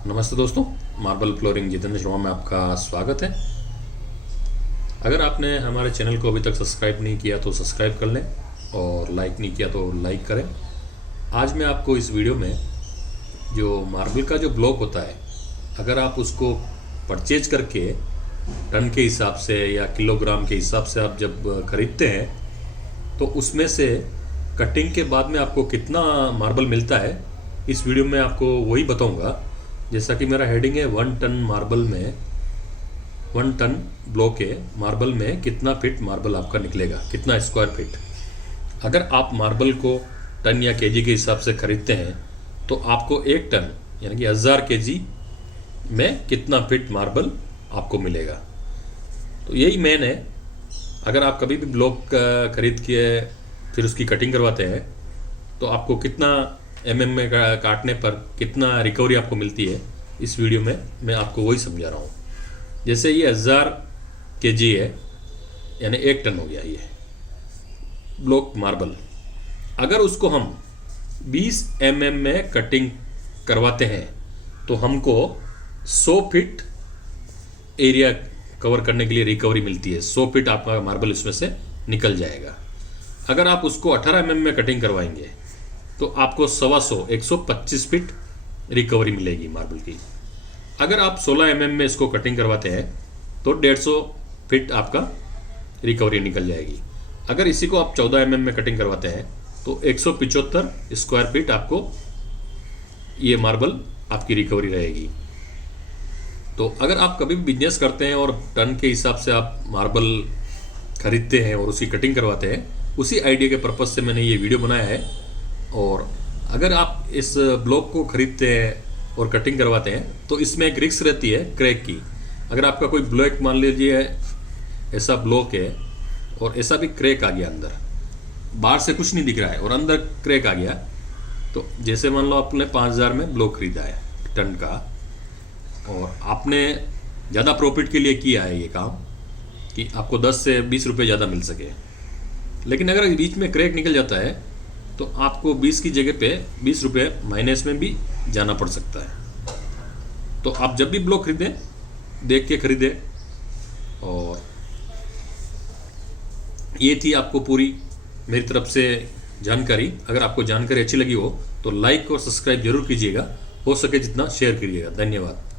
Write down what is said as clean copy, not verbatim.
नमस्ते दोस्तों, marble flooring Jitendra Sharma में आपका स्वागत है। अगर आपने हमारे चैनल को अभी तक सब्सक्राइब नहीं किया तो सब्सक्राइब कर लें और लाइक नहीं किया तो लाइक करें। आज मैं आपको इस वीडियो में जो मार्बल का जो ब्लॉक होता है, अगर आप उसको परचेज करके टन के हिसाब से या किलोग्राम के हिसाब से आप जब खरीदते हैं तो उसमें से कटिंग के बाद में आपको कितना मार्बल मिलता है, इस वीडियो में आपको वही बताऊंगा। जैसा कि मेरा हेडिंग है 1 टन मार्बल में 1 टन ब्लॉक है, मार्बल में कितना फीट मार्बल आपका निकलेगा, कितना स्क्वायर फीट। अगर आप मार्बल को टन या केजी के हिसाब से खरीदते हैं तो आपको 1 टन यानी कि 1000 केजी में कितना फीट मार्बल आपको मिलेगा। तो यही मेन है। अगर आप कभी भी ब्लॉक खरीद के फिर उसकी कटिंग करवाते हैं तो आपको कितना में काटने पर कितना रिकवरी आपको मिलती है, इस वीडियो में मैं आपको वही समझा रहा हूँ। जैसे ये 1000 केजी है यानी 1 टन हो गया ये ब्लॉक मार्बल। अगर उसको हम 20 में कटिंग करवाते हैं तो हमको 100 फीट एरिया कवर करने के लिए रिकवरी मिलती है। 100 फीट आपका मार्बल इसमें से निकल जाएगा। अगर आप उसको 18 में कटिंग करवाएंगे तो आपको 125 फीट रिकवरी मिलेगी मार्बल की। अगर आप 16 में इसको कटिंग करवाते हैं तो 150 फीट आपका रिकवरी निकल जाएगी। अगर इसी को आप 14 में कटिंग करवाते हैं तो 175 स्क्वायर फीट आपको ये मार्बल आपकी रिकवरी रहेगी। तो अगर आप कभी भी बिजनेस करते हैं और टन के हिसाब से आप मार्बल खरीदते हैं और उसकी कटिंग करवाते हैं, उसी आइडिया के पर्पज से मैंने ये वीडियो बनाया है। और अगर आप इस ब्लॉक को खरीदते हैं और कटिंग करवाते हैं तो इसमें एक रिस्क रहती है क्रैक की। अगर आपका कोई ब्लॉक मान लीजिए ऐसा ब्लॉक है और ऐसा भी क्रैक आ गया, अंदर बाहर से कुछ नहीं दिख रहा है और अंदर क्रैक आ गया, तो जैसे मान लो आपने 5000 में ब्लॉक खरीदा है टन का और आपने ज़्यादा प्रॉफिट के लिए किया है ये काम कि आपको 10 से 20 रुपये ज़्यादा मिल सके। लेकिन अगर बीच में क्रैक निकल जाता है तो आपको 20 की जगह पे 20 रुपये माइनस में भी जाना पड़ सकता है। तो आप जब भी ब्लॉक खरीदें देख के खरीदें। और ये थी आपको पूरी मेरी तरफ से जानकारी। अगर आपको जानकारी अच्छी लगी हो तो लाइक और सब्सक्राइब जरूर कीजिएगा, हो सके जितना शेयर कीजिएगा। धन्यवाद।